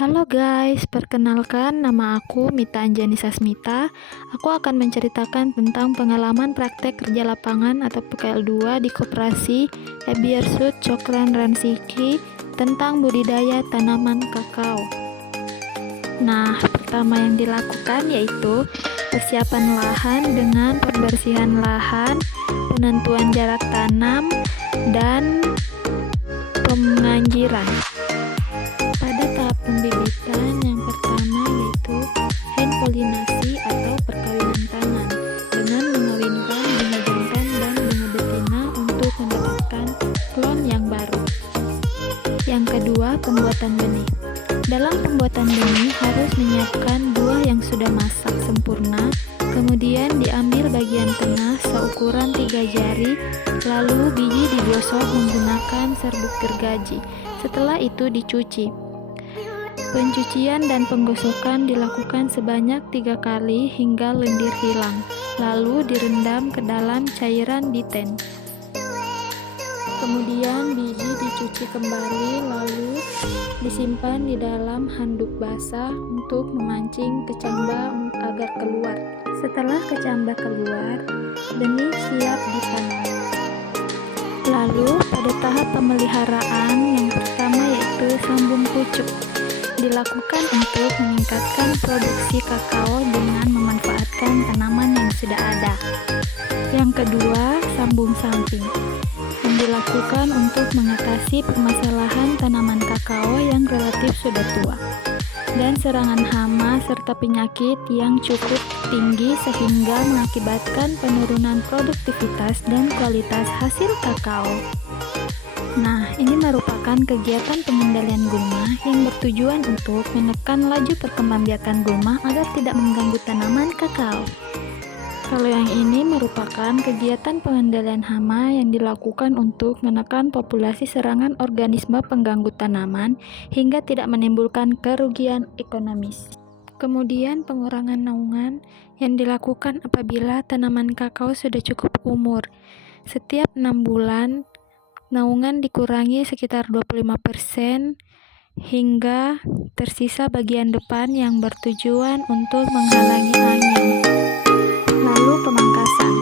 Halo guys, perkenalkan nama aku Mita Anjani Sasmita. Aku akan menceritakan tentang pengalaman praktek kerja lapangan atau PKL2 di Koperasi Ebiarsud Cokran Ransiki tentang budidaya tanaman kakao. Nah, pertama yang dilakukan yaitu persiapan lahan dengan pembersihan lahan, penentuan jarak tanam, dan penganjiran. Pada tahap pembibitan yang pertama yaitu hand pollinasi atau perkawinan tangan dengan mengawinkan bunga jantan dan bunga betina untuk mendapatkan klon yang baru. Yang kedua, pembuatan benih. Dalam pembuatan benih harus menyiapkan buah yang sudah masak sempurna, kemudian diambil bagian tengah seukuran 3 jari, lalu biji digosok menggunakan serbuk gergaji. Setelah itu dicuci. Pencucian dan penggosokan dilakukan sebanyak 3 kali hingga lendir hilang, lalu direndam ke dalam cairan diten. Kemudian biji dicuci kembali lalu disimpan di dalam handuk basah untuk memancing kecamba agar keluar. Setelah kecamba keluar, benih siap ditanam. Lalu pada tahap pemeliharaan yang pertama yaitu sambung pucuk. Dilakukan untuk meningkatkan produksi kakao dengan memanfaatkan tanaman yang sudah ada. Yang kedua, sambung samping, yang dilakukan untuk mengatasi permasalahan tanaman kakao yang relatif sudah tua dan serangan hama serta penyakit yang cukup tinggi sehingga mengakibatkan penurunan produktivitas dan kualitas hasil kakao. Nah, ini merupakan kegiatan pengendalian gulma yang bertujuan untuk menekan laju perkembangbiakan gulma agar tidak mengganggu tanaman kakao. Kalau yang ini merupakan kegiatan pengendalian hama yang dilakukan untuk menekan populasi serangan organisme pengganggu tanaman hingga tidak menimbulkan kerugian ekonomis. Kemudian pengurangan naungan yang dilakukan apabila tanaman kakao sudah cukup umur. Setiap 6 bulan, naungan dikurangi sekitar 25% hingga tersisa bagian depan yang bertujuan untuk menghalangi angin. Lalu pemangkasan.